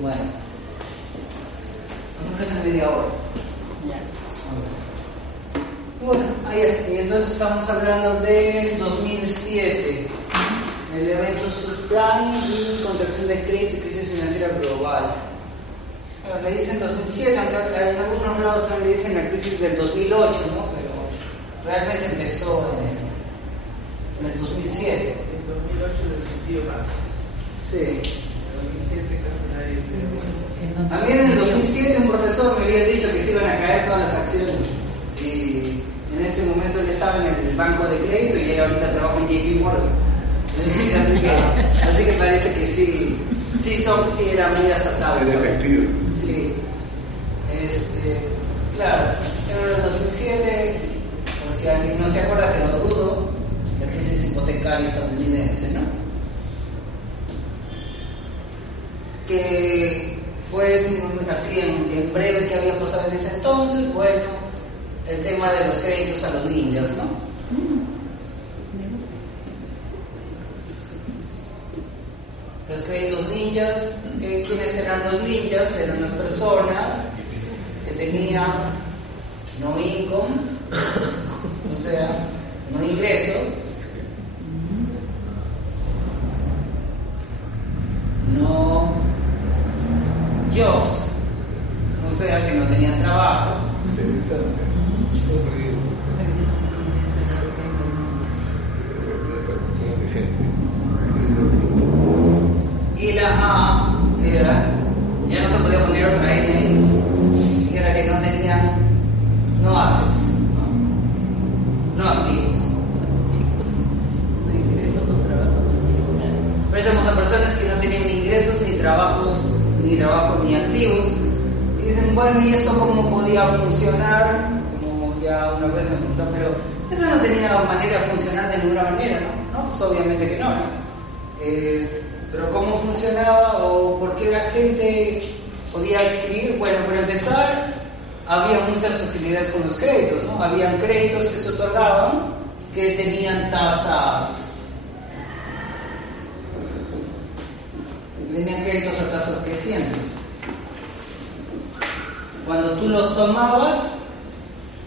Bueno, nosotros en media hora. Bueno, y entonces estamos hablando del 2007, el evento subprime y contracción de crédito y crisis financiera global. Bueno, le dicen 2007, aunque en algunos lados también le dicen la crisis del 2008, ¿no? Pero realmente empezó en el 2007. En 2008 le sentió más. Sí. En 2007 casi nadie. También en el 2007 un profesor me había dicho que se iban a caer todas las acciones. Y en ese momento él estaba en el banco de crédito y él ahorita trabaja en JP Morgan. Así que parece que sí era muy acertado. Era efectivo. Sí. Claro, en el 2007, por si alguien no se acuerda, que lo dudo, la crisis hipotecaria estadounidense, ¿no? Que pues así en breve que había pasado en ese entonces, bueno, el tema de los créditos a los ninjas, ¿no? Los créditos ninjas, ¿quiénes eran los ninjas? Eran las personas que tenían no income, o sea, no ingreso, no jobs, o sea, que no tenían trabajo. Interesante. Y la A era, ya no se podía poner otra N ahí, que era que no tenían, no assets, no activos. No ingresos, no trabajo. Préstamos a personas que no tienen ni ingresos, ni trabajos, ni activos. Y dicen, bueno, ¿y esto cómo podía funcionar? Como ya una vez me preguntan, pero eso no tenía manera de funcionar de ninguna manera, ¿no? ¿No? Pues obviamente que no, ¿no? Pero ¿cómo funcionaba o por qué la gente podía adquirir? Bueno, para empezar, había muchas facilidades con los créditos, ¿no? Habían créditos que se otorgaban que tenían tasas. Tenían créditos a tasas crecientes. Cuando tú los tomabas,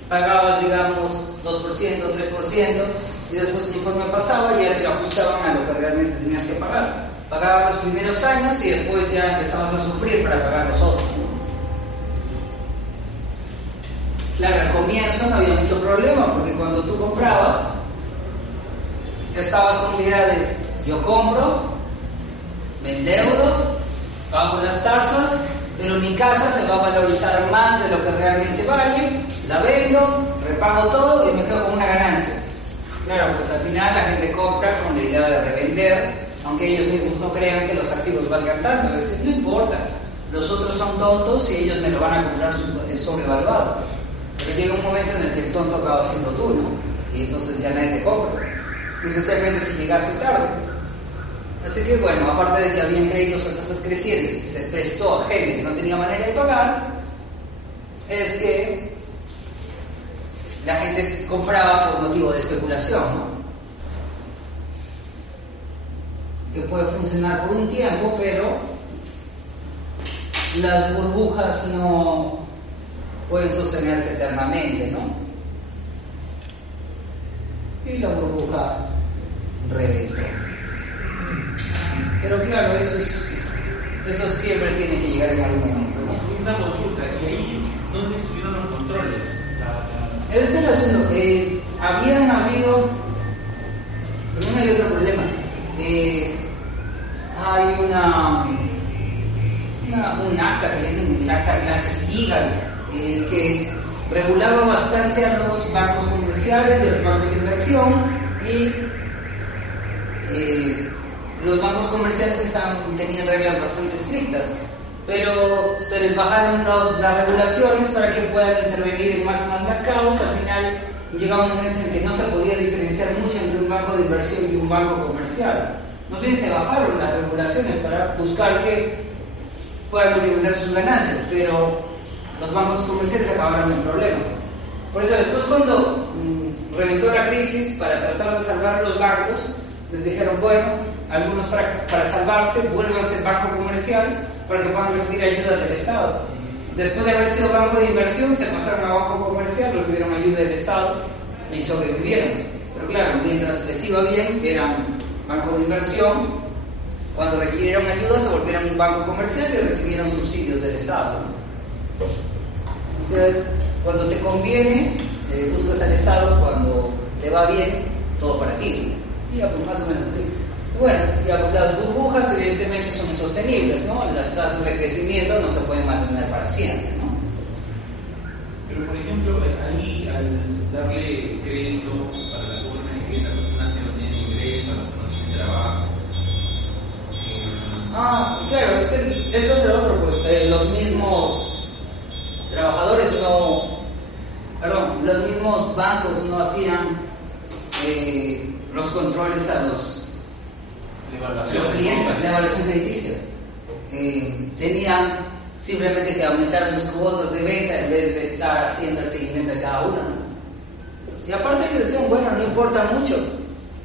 pagabas, digamos, 2%, 3%, y después conforme pasaba ya te lo ajustaban a lo que realmente tenías que pagar. Pagabas los primeros años y después ya empezabas a sufrir para pagar los otros, ¿no? Claro, al comienzo no había mucho problema, porque cuando tú comprabas, estabas con la idea de yo compro, me endeudo, pago las tasas, pero mi casa se va a valorizar más de lo que realmente vale, la vendo, repago todo y me quedo con una ganancia. Claro, pues al final la gente compra con la idea de revender, aunque ellos mismos no crean que los activos valgan tanto. A veces no importa, los otros son tontos y ellos me lo van a comprar sobrevaluado. Pero llega un momento en el que el tonto acaba siendo tú, ¿no? Y entonces ya nadie te compra, especialmente si llegaste tarde. Así que bueno, aparte de que habían créditos a tasas crecientes y se prestó a gente que no tenía manera de pagar, es que la gente compraba por motivo de especulación, ¿no? Que puede funcionar por un tiempo, pero las burbujas no pueden sostenerse eternamente, ¿no? Y la burbuja reventó. Pero claro, eso siempre tiene que llegar en algún momento, ¿no? Una consulta, y ahí, ¿dónde estuvieron los controles? Ese es el asunto. Habían habido uno y otro problema. Hay un acta que le dicen el acta Glass-Steagall, que regulaba bastante a los bancos comerciales, de los bancos de inversión, y los bancos comerciales tenían reglas bastante estrictas, pero se les bajaron las regulaciones para que puedan intervenir en más y más mercados. Al final llegaba un momento en que no se podía diferenciar mucho entre un banco de inversión y un banco comercial. No bien se bajaron las regulaciones para buscar que puedan multiplicar sus ganancias, pero los bancos comerciales acabaron en problemas. Por eso después, cuando reventó la crisis, para tratar de salvar a los bancos, les dijeron, bueno, algunos para salvarse vuelven a ser banco comercial para que puedan recibir ayuda del Estado. Después de haber sido banco de inversión, se pasaron a banco comercial, recibieron ayuda del Estado y sobrevivieron. Pero claro, mientras les iba bien, eran banco de inversión. Cuando requirieron ayuda, se volvieron un banco comercial y recibieron subsidios del Estado. Entonces, cuando te conviene, buscas al Estado, cuando te va bien, todo para ti. Y ya, pues más o menos así. Bueno, ya, pues, las burbujas evidentemente son insostenibles, ¿no? Las tasas de crecimiento no se pueden mantener para siempre, ¿no? Pero, por ejemplo, ahí al darle crédito para la forma de que las personas que no tienen ingresos, a los que no tienen trabajo. Claro, eso es lo otro, pues los mismos trabajadores los mismos bancos no hacían los controles a los clientes, la evaluación crediticia. Tenían simplemente que aumentar sus cuotas de venta en vez de estar haciendo el seguimiento de cada una, ¿no? Y aparte ellos decían, bueno, no importa mucho,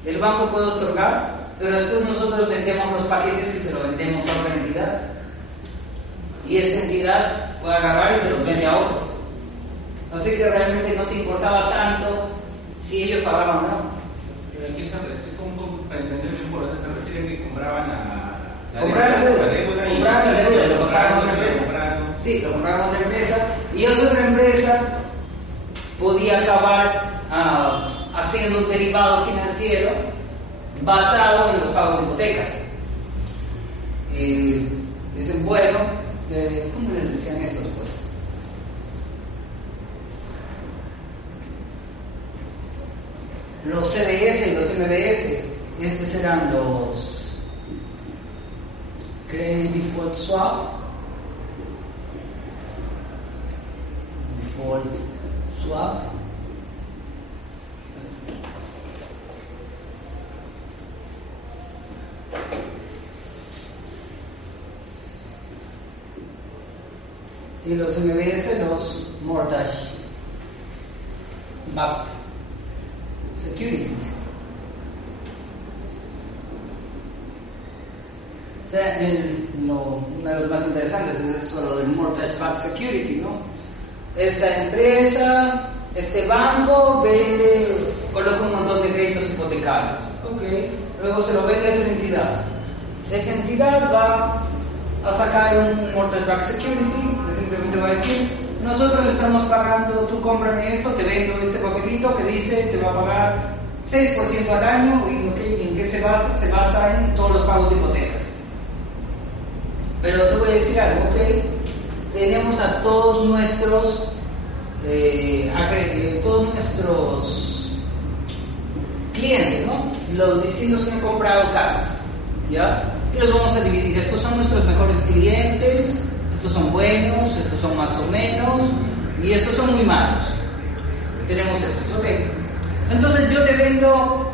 el banco puede otorgar, pero después nosotros vendemos los paquetes y se los vendemos a otra entidad. Y esa entidad puede agarrar y se los vende a otros. Así que realmente no te importaba tanto si ellos pagaban o no. Pero aquí para entender mejor, se refiere que compraban la deuda, lo pasaban a otra empresa. Sí, lo compraban a otra empresa y esa otra empresa podía acabar haciendo un derivado financiero basado en los pagos de hipotecas. Dicen, bueno, ¿cómo les decían estos pues? Los CDS y los MBS, estos eran los Credit Default Swap, y los MBS, los Mortgage Backed Securities. O sea, uno de los más interesantes es eso, lo del Mortgage Backed Security, ¿no? Esta empresa, este banco coloca un montón de créditos hipotecarios, luego se lo vende a otra entidad. Esa entidad va a sacar un Mortgage Backed Security que simplemente va a decir, nosotros estamos pagando, tú cómprame esto, te vendo este papelito que dice te va a pagar 6% al año. ¿Y en qué se basa? Se basa en todos los pagos de hipotecas. Pero te voy a decir algo, tenemos a todos nuestros clientes, ¿no? Los distintos que han comprado casas, ¿ya? Y los vamos a dividir. Estos son nuestros mejores clientes, estos son buenos, estos son más o menos, y estos son muy malos. Tenemos estos, Entonces yo te vendo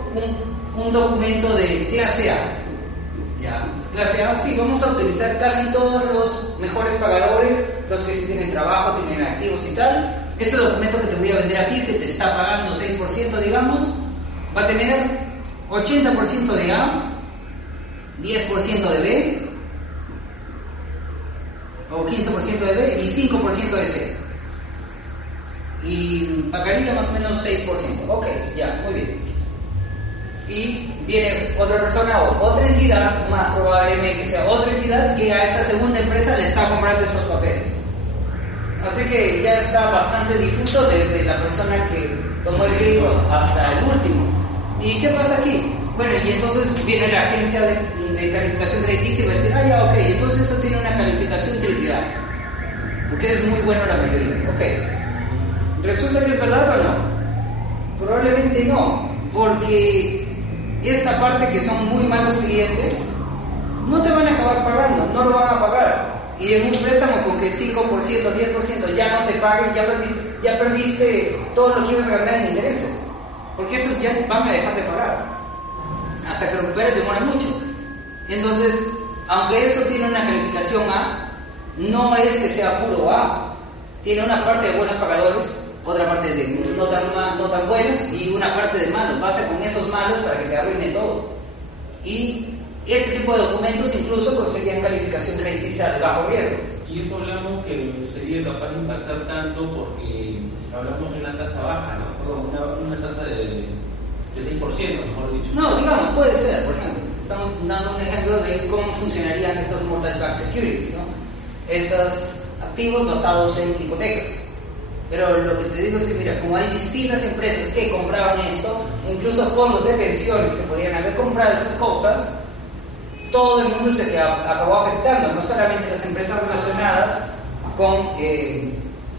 un documento de clase A. ¿Ya? Clase A, sí, vamos a utilizar casi todos los mejores pagadores, los que sí tienen trabajo, tienen activos y tal. Ese documento que te voy a vender a ti, que te está pagando 6%, digamos, va a tener 80% de A, 10% de B, o 15% de B y 5% de C. Y pagaría más o menos 6%. Ya, muy bien. Y viene otra persona o otra entidad, más probablemente sea otra entidad, que a esta segunda empresa le está comprando estos papeles. Así que ya está bastante difuso desde la persona que tomó el crédito hasta el último. ¿Y qué pasa aquí? Bueno, y entonces viene la agencia de calificación crediticia y va a decir, entonces esto tiene una calificación triple A, porque es muy bueno la mayoría. ¿Resulta que es verdad o no? Probablemente no, porque esta parte que son muy malos clientes no te van a acabar pagando, no lo van a pagar. Y en un préstamo con que 5%, 10% ya no te paguen, ya perdiste todo lo que ibas a ganar en intereses, porque esos ya van a dejar de pagar. Hasta que recuperes demora mucho. Entonces, aunque esto tiene una calificación A, no es que sea puro A. Tiene una parte de buenos pagadores, otra parte de no tan buenos y una parte de malos. Basta con esos malos para que te arruine todo. y este tipo de documentos incluso conseguían calificación crediticia de bajo riesgo. Y eso hablamos que sería capaz de impactar tanto porque hablamos de una tasa baja, ¿no? Perdón, una tasa de 6%, mejor dicho. No, digamos, puede ser, por ejemplo. Estamos dando un ejemplo de cómo funcionarían estos mortgage-backed securities, ¿no? Estos activos basados en hipotecas. Pero lo que te digo es que, mira, como hay distintas empresas que compraban esto, incluso fondos de pensiones que podían haber comprado estas cosas, todo el mundo se acabó afectando, no solamente las empresas relacionadas con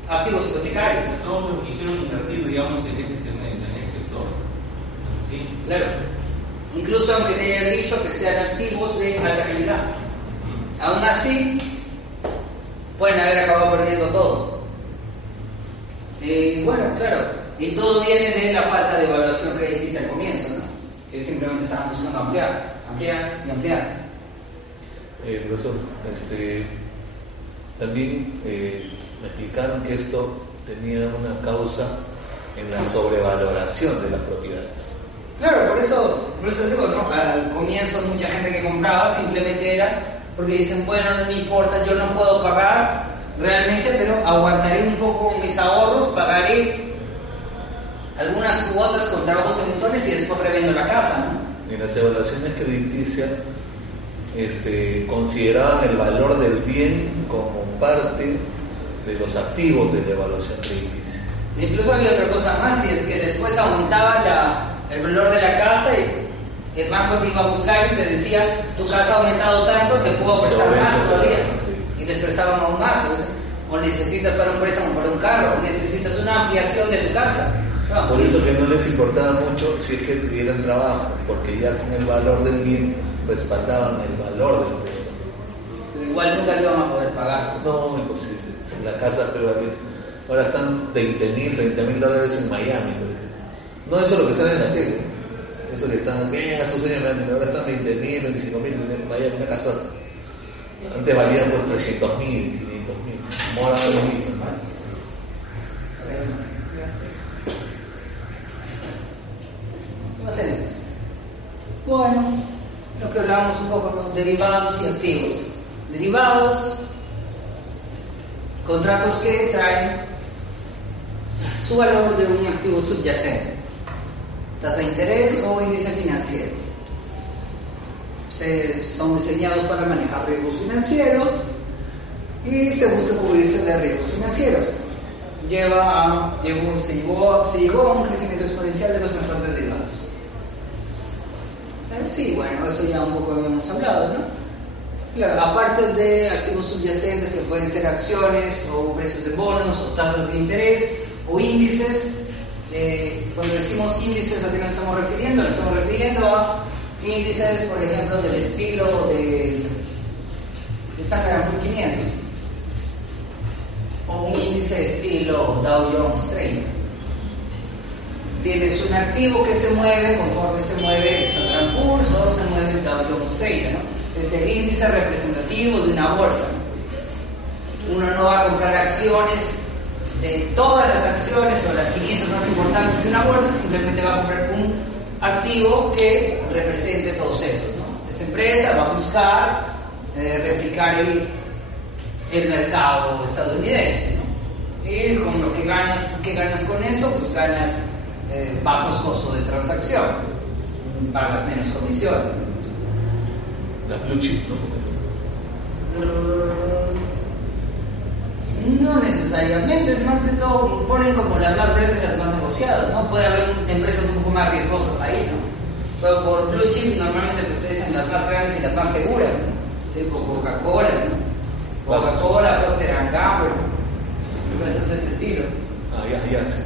activos hipotecarios. Todos los que quisieron invertir, digamos, en este segmento, en este sector. ¿Sí? Claro. Incluso aunque te hayan dicho que sean activos de alta calidad. Aún así, pueden haber acabado perdiendo todo. Bueno, claro, y todo viene de la falta de evaluación crediticia al comienzo, ¿no? Que simplemente estaban buscando ampliar y ampliar. Profesor, también me explicaron que esto tenía una causa en la sobrevaloración de las propiedades. Claro, por eso digo, ¿no? Al comienzo mucha gente que compraba simplemente era porque dicen, bueno, no me importa, yo no puedo pagar realmente, pero aguantaré un poco mis ahorros, pagaré algunas cuotas con trabajos eventuales y después revendo la casa, ¿no? En las evaluaciones crediticias consideraban el valor del bien como parte de los activos de la evaluación crediticia. Incluso había otra cosa más, y es que después aumentaba el valor de la casa y el banco te iba a buscar y te decía, tu casa ha aumentado tanto, te puedo prestar más todavía. Y les prestaban aún más. O necesitas para un préstamo para un carro, o necesitas una ampliación de tu casa. No, por eso que no les importaba mucho si es que tuvieran trabajo, porque ya con el valor del bien respaldaban el valor del bien. Pero igual nunca lo iban a poder pagar. No, imposible. La casa, pero ahora están $20,000, $30,000 en Miami. No eso es lo que sale en la tele. Eso que están bien, estos años ahora están $20,000, $25,000 en Miami, una casa. Antes valían pues $300,000, $500,000. Ahora lo mismo. ¿Qué tenemos? Bueno, lo que hablábamos un poco, ¿no? Derivados y activos. Derivados, contratos que traen su valor de un activo subyacente, tasa de interés o índice financiero. Son diseñados para manejar riesgos financieros y se busca cubrirse de riesgos financieros. Se llegó a un crecimiento exponencial de los mercados derivados. Sí, bueno, eso ya un poco habíamos hablado, ¿no? Claro, aparte de activos subyacentes que pueden ser acciones o precios de bonos o tasas de interés o índices. Cuando decimos índices, ¿a qué nos estamos refiriendo? Nos estamos refiriendo a índices, por ejemplo, del estilo de Standard & Poor's 500 o un índice estilo Dow Jones 30. Tienes un activo que se mueve conforme se mueve el Standard & Poor's o se mueve el Dow Jones 30, ¿no? Es el índice representativo de una bolsa. Uno no va a comprar acciones de todas las acciones o las 500 más importantes de una bolsa, simplemente va a comprar un activo que represente todos esos, ¿no? Esta empresa va a buscar replicar el mercado estadounidense, ¿no? Y con lo que ganas con eso, pues ganas bajos costos de transacción, pagas menos comisión. La blue chip, ¿no? No necesariamente, es más de todo, ponen como las más verdes y las más negociadas, ¿no? Puede haber empresas un poco más riesgosas ahí, ¿no? Pero por blue chip normalmente ustedes dicen las más grandes y las más seguras, ¿no? Tipo Coca-Cola, ¿no? Coca-Cola, Procter & Gamble, empresas de ese estilo. Ya, sí.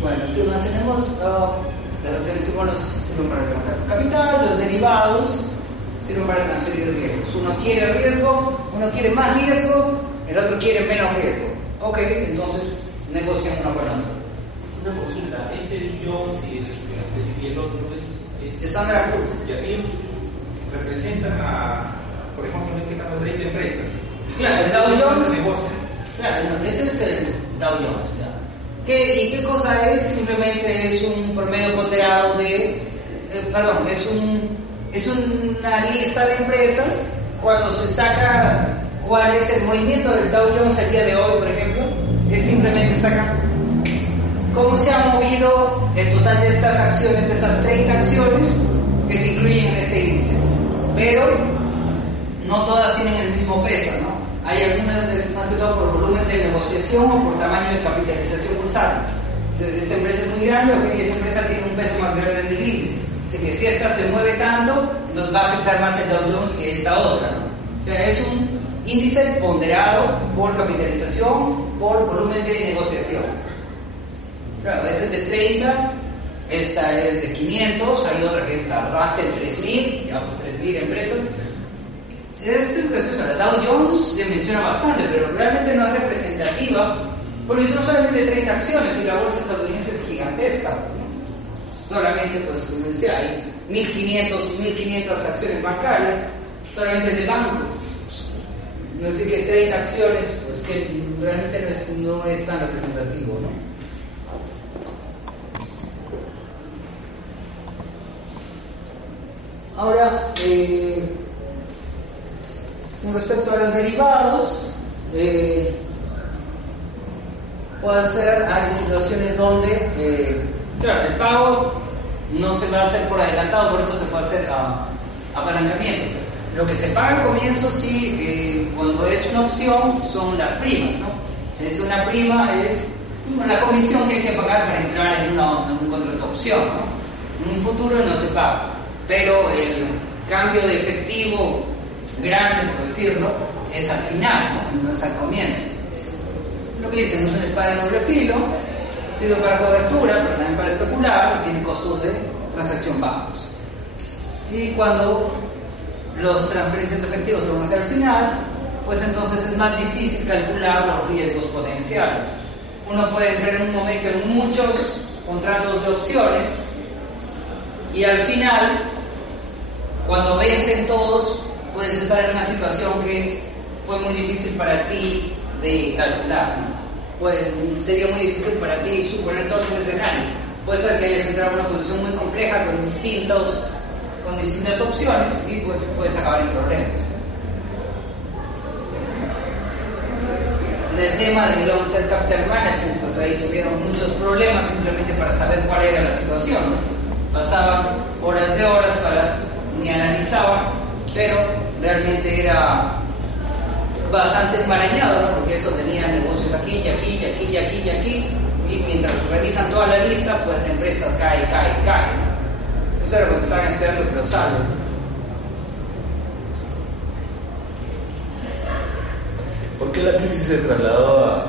Bueno, ¿qué más tenemos? Las acciones y bonos sirven para levantar capital, los derivados sirven para transferir riesgos. Uno quiere riesgo, uno quiere más riesgo, el otro quiere menos riesgo. Ok, entonces negocian uno con otro. Una consulta, ese Jones y el otro es Standard & Poor's. Y aquí representan a, por ejemplo, en este caso, 30 empresas. Claro, el Dow Jones. Claro, no, ese es el Dow Jones, ¿ya? ¿Y qué cosa es? Simplemente es un promedio ponderado de es una lista de empresas. Cuando se saca cuál es el movimiento del Dow Jones el día de hoy, por ejemplo, es simplemente sacar cómo se ha movido el total de estas acciones, de esas 30 acciones que se incluyen en este índice. Pero no todas tienen el mismo peso, ¿no? Hay algunas, más que todo por volumen de negociación o por tamaño de capitalización bursátil. Esta empresa es muy grande, y esta empresa tiene un peso más grande en el índice. Así que si esta se mueve tanto, nos va a afectar más el Dow Jones que esta otra, ¿no? O sea, es un índice ponderado por capitalización, por volumen de negociación. Claro, ese es de 30, esta es de 500, hay otra que es la Russell 3000, digamos 3000 empresas. Este es gracioso, la Dow Jones se menciona bastante, pero realmente no es representativa, porque son solamente 30 acciones y la bolsa estadounidense es gigantesca, ¿no? Solamente, pues, como decía, hay 1500 acciones bancarias, solamente de bancos. Así que 30 acciones, pues que realmente no es tan representativo, ¿no? Ahora, con respecto a los derivados, puede ser, hay situaciones donde, claro, el pago no se va a hacer por adelantado, por eso se puede hacer apalancamiento. Lo que se paga al comienzo, sí, cuando es una opción, son las primas, ¿no? Es una prima, es la comisión que hay que pagar para entrar en un contrato de opción, ¿no? En un futuro no se paga, pero el cambio de efectivo grande, por decirlo, es al final, no es al comienzo. Lo que dicen, no es una espada de doble filo, sirve para cobertura, pero también para especular, y tiene costos de transacción bajos. Y cuando los transferencias de efectivo se van a hacer al final, pues entonces es más difícil calcular los riesgos potenciales. Uno puede entrar en un momento en muchos contratos de opciones y al final, cuando vencen todos, puedes estar en una situación que fue muy difícil para ti de calcular, ¿no? Pues sería muy difícil para ti suponer todos los escenarios. Puede ser que hayas entrado en una posición muy compleja con distintas opciones y pues puedes acabar en problemas. En el tema del Long Term Capital Management, pues ahí tuvieron muchos problemas simplemente para saber cuál era la situación, ¿no? Pasaban horas de horas ni analizaban, pero realmente era bastante enmarañado, ¿no? Porque eso tenía negocios aquí y aquí y aquí y aquí y aquí, y mientras revisan toda la lista, pues la empresa cae, ¿no? Eso era lo que estaban esperando que lo salven. ¿Por qué la crisis se trasladó a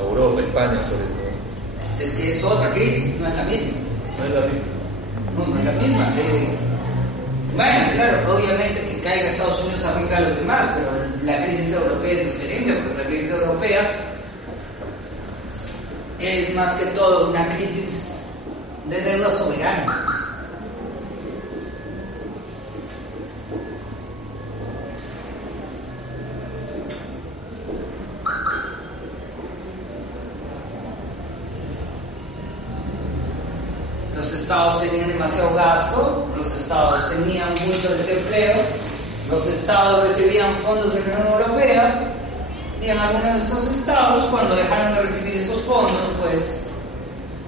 Europa, España sobre todo? Es que es otra crisis, no es la misma. No es la misma. No es la misma. Bueno, claro, obviamente que caiga Estados Unidos afecta a los demás, pero la crisis europea es diferente, porque la crisis europea es más que todo una crisis de deuda soberana. Los estados tenían demasiado gasto, los estados tenían mucho desempleo, los estados recibían fondos de la Unión Europea, y en algunos de esos estados, cuando dejaron de recibir esos fondos, pues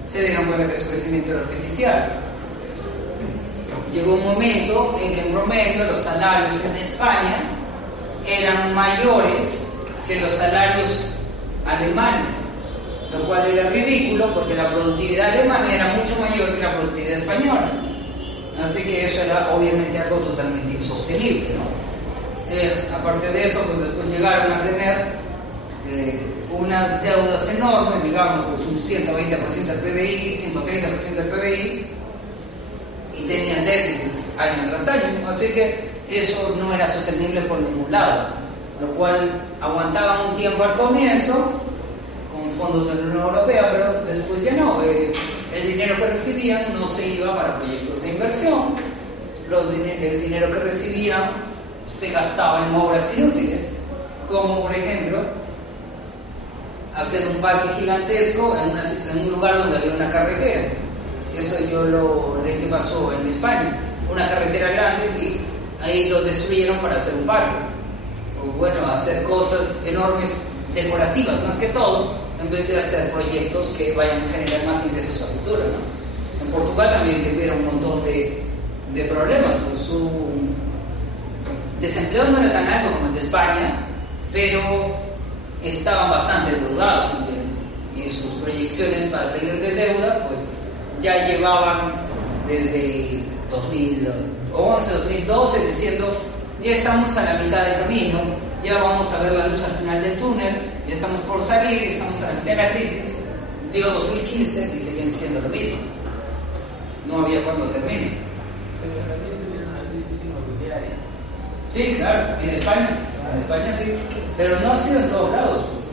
se dieron cuenta que su crecimiento era artificial. Llegó un momento en que en promedio los salarios en España eran mayores que los salarios alemanes, lo cual era ridículo porque la productividad alemana era mucho mayor que la productividad española. Así que eso era obviamente algo totalmente insostenible, ¿no? Aparte de eso, pues después llegaron a tener unas deudas enormes, digamos, pues un 120% del PBI, 130% del PBI, y tenían déficits año tras año, así que eso no era sostenible por ningún lado, lo cual aguantaban un tiempo al comienzo con fondos de la Unión Europea, pero después ya no. El dinero que recibían no se iba para proyectos de inversión, el dinero que recibían se gastaba en obras inútiles, como por ejemplo hacer un parque gigantesco en un lugar donde había una carretera. Eso yo lo leí que pasó en España, una carretera grande, y ahí lo destruyeron para hacer un parque. O bueno, hacer cosas enormes, decorativas más que todo, en vez de hacer proyectos que vayan a generar más ingresos a futuro, ¿no? En Portugal también tuvieron un montón de problemas, pues su desempleo no era tan alto como el de España, pero estaban bastante endeudados también, y sus proyecciones para salir de deuda pues ya llevaban desde 2011, 2012 diciendo ya estamos a la mitad del camino, ya vamos a ver la luz al final del túnel, ya estamos por salir, ya estamos a la mitad de la crisis. Digo 2015 y seguían diciendo lo mismo, no había cuándo termine. Pero también tuvieron una crisis inmobiliaria. Sí, claro, en España sí, pero no ha sido en todos lados. Pues.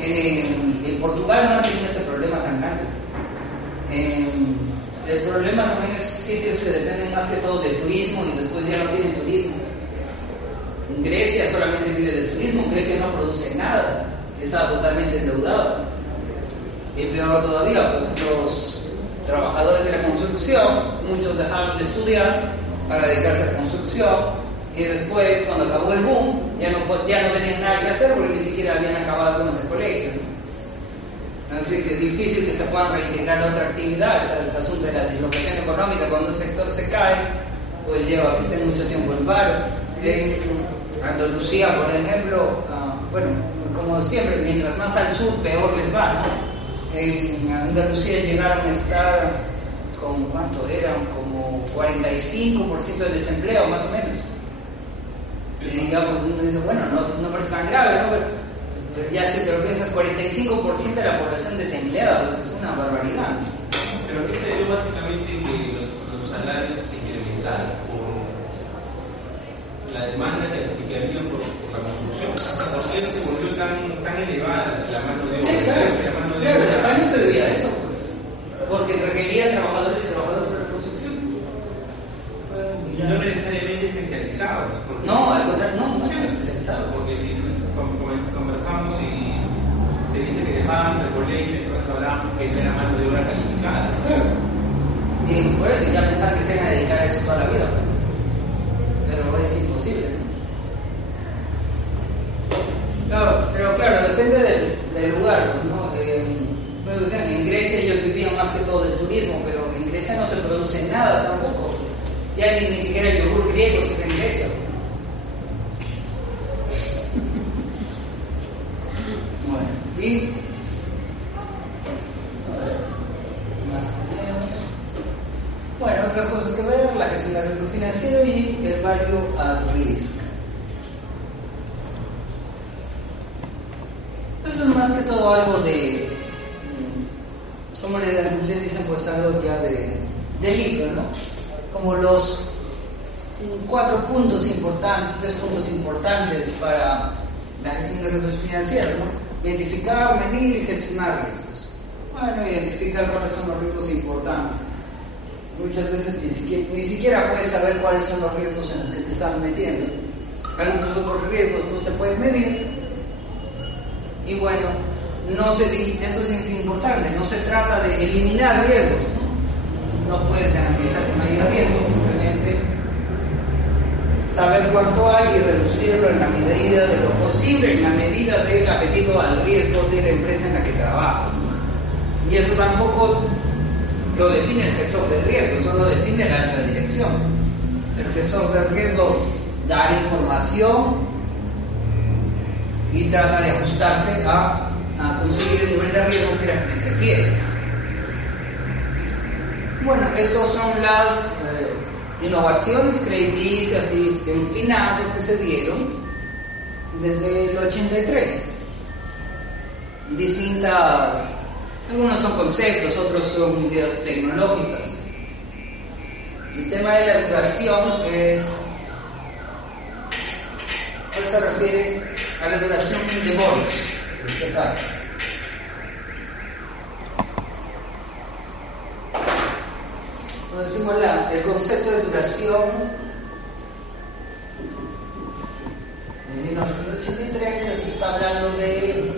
En Portugal no ha tenido ese problema tan grande. El problema también es sitios que dependen más que todo del turismo y después ya no tienen turismo. Grecia solamente vive del turismo, Grecia no produce nada, está totalmente endeudada. Y peor todavía, pues los trabajadores de la construcción, muchos dejaron de estudiar para dedicarse a la construcción, y después, cuando acabó el boom, ya no tenían nada que hacer porque ni siquiera habían acabado con ese colegio. Así que es difícil que se puedan reintegrar a otra actividad. El asunto de la dislocación económica, cuando un sector se cae, pues lleva a que estén mucho tiempo en paro. En Andalucía, por ejemplo, bueno, como siempre, mientras más al sur, peor les va, ¿no? En Andalucía llegaron a estar con, ¿cuánto eran? Como 45% de desempleo, más o menos. Y digamos, uno dice, bueno, no parece tan grave, ¿no? Pero ya si te lo piensas, 45% de la población desempleada, pues es una barbaridad. Pero aquí se dio básicamente que los salarios se incrementaron por la demanda que había por la construcción. ¿Por qué se volvió tan elevada la mano de obra? Sí, claro, en España se debía a eso, pues, porque requería trabajadores y trabajadoras de la construcción. Y no necesariamente especializados. No, al contrario, no eran especializados. Porque si conversamos y se dice que dejaban el colegio, entonces hablábamos que no era mano de obra calificada. Claro. Y por eso ya pensar que se van a dedicar a eso toda la vida. Pero es imposible, ¿no? Claro, pero claro, depende del lugar, pues, ¿no? En Grecia ellos vivían más que todo del turismo, pero en Grecia no se produce nada tampoco. Ya ni siquiera el yogur griego se hace en Grecia. Bueno, y más o menos. Bueno, otras cosas que ver, la gestión del riesgo financiero y el value at risk. Eso es más que todo algo de, ¿cómo le dicen? Pues algo ya de libro, ¿no? Como los 4 puntos importantes, 3 puntos importantes para la gestión de riesgos financieros, ¿no? Identificar, medir y gestionar riesgos. Bueno, identificar cuáles son los riesgos importantes. Muchas veces ni siquiera puedes saber cuáles son los riesgos en los que te están metiendo. Algunos otros riesgos no se pueden medir. Y bueno, esto es importante, no se trata de eliminar riesgos, ¿no? No puedes garantizar que no haya riesgos, simplemente saber cuánto hay y reducirlo en la medida de lo posible, en la medida del apetito al riesgo de la empresa en la que trabajas. Y eso tampoco lo define el gestor de riesgo, eso lo define la alta dirección. El gestor de riesgo da la información y trata de ajustarse a conseguir el nivel de riesgo que la empresa quiere. Bueno, estas son las innovaciones crediticias y en finanzas que se dieron desde el 83. Algunos son conceptos, otros son ideas tecnológicas. El tema de la duración se refiere a la duración de bonos, en este caso. Cuando decimos el concepto de duración En 1983 se está hablando de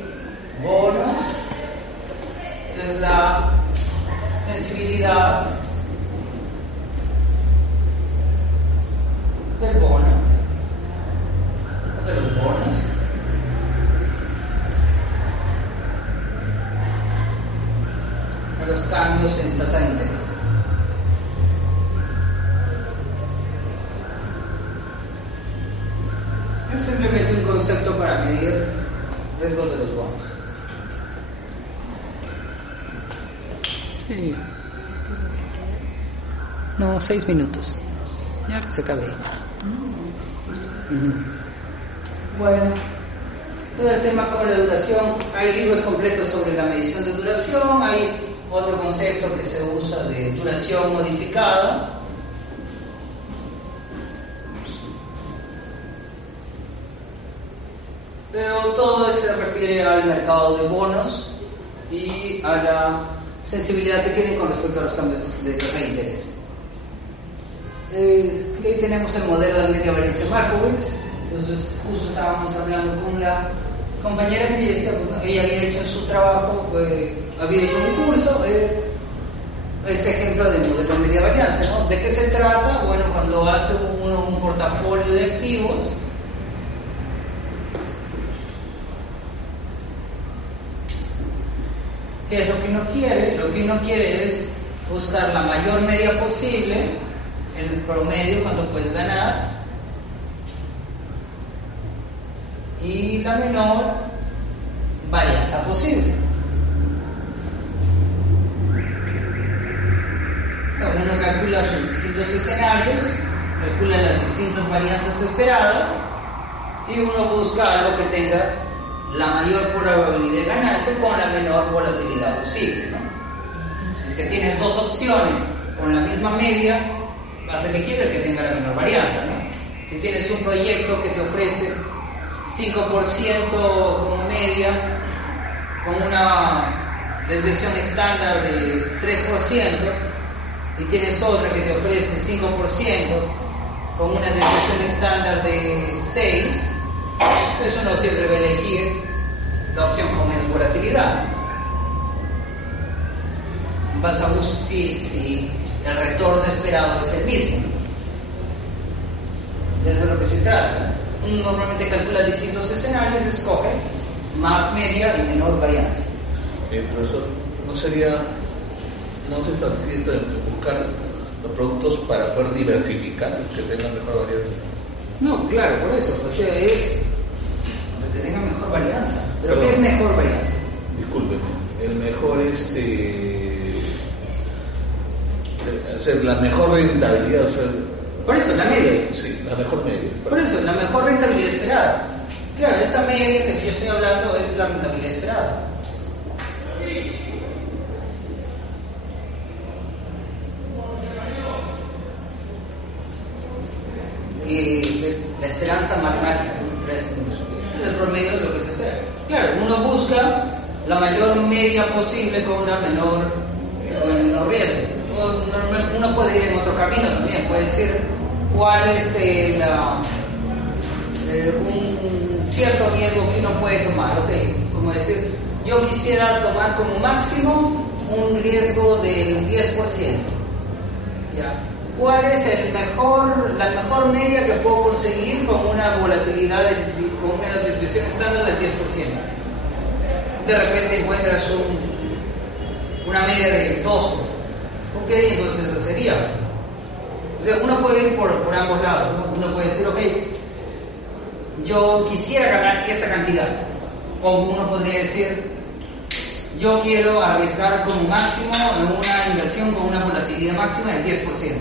bonos, de la sensibilidad del bono, de los bonos, a los cambios en tasa de interés. Es simplemente un concepto para medir riesgos de los bonos. Sí. No, 6 minutos. Ya que se acabe. Bueno, todo el tema con la duración, hay libros completos sobre la medición de duración, hay otro concepto que se usa de duración modificada. Pero todo se refiere al mercado de bonos y a la sensibilidad que tienen con respecto a los cambios de tasa de interés. Y ahí tenemos el modelo de media varianza Markowitz. Entonces, justo estábamos hablando con la compañera que ella decía, pues, ella había hecho en su trabajo, había hecho un curso, ese ejemplo de modelo de media varianza, ¿no? ¿De qué se trata? Bueno, cuando hace uno un portafolio de activos, ¿qué es lo que uno quiere? Lo que uno quiere es buscar la mayor media posible, el promedio, cuánto puedes ganar, y la menor varianza posible. O sea, uno calcula sus distintos escenarios, calcula las distintas varianzas esperadas, y uno busca algo que tenga la mayor probabilidad de ganancia con la menor volatilidad posible, ¿no? Si es que tienes dos opciones con la misma media, vas a elegir el que tenga la menor varianza, ¿no? Si tienes un proyecto que te ofrece 5% como media, con una desviación estándar de 3%, y tienes otra que te ofrece 5% con una desviación estándar de 6%, pues uno siempre va a elegir la opción con menos volatilidad. Vas a buscar si el retorno esperado es el mismo. De eso es lo que se trata. Uno normalmente calcula distintos escenarios, escoge más media y menor varianza. Profesor, ¿no se está de buscar los productos para poder diversificar, que tengan mejor varianza? No, claro, por eso. O sea, es que tenga mejor varianza. ¿Pero qué es mejor varianza? Discúlpeme, el mejor o sea, la mejor rentabilidad, o sea, por eso, la media. Sí, la mejor media. Por eso, la mejor rentabilidad esperada. Claro, esa media que yo estoy hablando es la rentabilidad esperada. Y la esperanza matemática, ¿no? Es el promedio de lo que se espera. Claro, uno busca la mayor media posible con un menor riesgo. Uno puede ir en otro camino también, puede decir cuál es un cierto riesgo que uno puede tomar, ¿ok? Como decir, yo quisiera tomar como máximo un riesgo del 10%, ¿ya? ¿Cuál es la mejor media que puedo conseguir con una volatilidad, con una desviación estándar del 10%? De repente encuentras una media de 12. Ok, entonces esa sería. O sea, uno puede ir por ambos lados, ¿no? Uno puede decir, ok, yo quisiera ganar esta cantidad. O uno podría decir, yo quiero arriesgar como máximo en una inversión con una volatilidad máxima del 10%.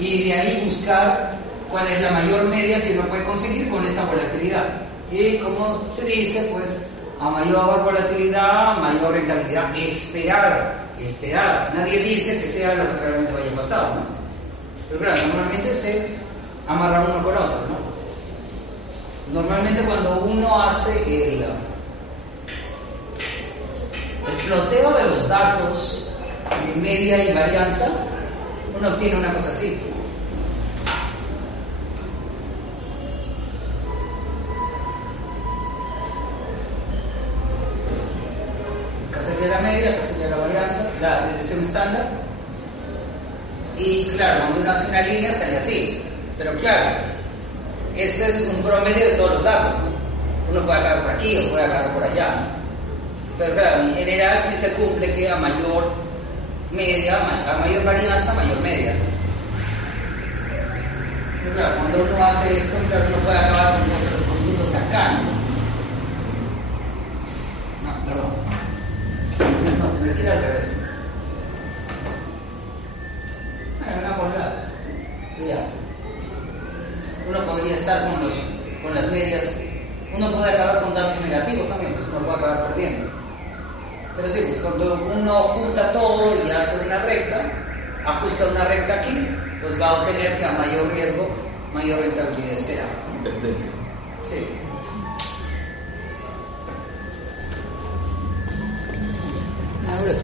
Y de ahí buscar cuál es la mayor media que uno puede conseguir con esa volatilidad. Y como se dice, pues, a mayor volatilidad, mayor rentabilidad esperada. Nadie dice que sea lo que realmente vaya a pasar, ¿no? Pero claro, normalmente se amarra uno con otro, ¿no? Normalmente cuando uno hace el ploteo de los datos de media y varianza, uno obtiene una cosa así. sería la media, acá sería la varianza, la desviación estándar. Y claro, cuando uno hace una línea sale así. Pero claro, este es un promedio de todos los datos, ¿no? Uno puede acabar por aquí o puede acabar por allá, ¿no? Pero claro, en general sí se cumple que a mayor media, a mayor varianza, mayor media. Pero claro, cuando uno hace esto, claro, uno puede acabar con los conjuntos acá, ¿no? No, perdón. No, tendría que ir al revés. En ambos lados. Ya. Uno podría estar con las medias. Uno puede acabar con datos negativos también, pues uno puede acabar perdiendo. Pero sí, pues cuando uno junta todo y hace una recta, ajusta una recta aquí, pues va a obtener que a mayor riesgo, mayor rentabilidad esperada. Tendencia. Sí. Ahora sí.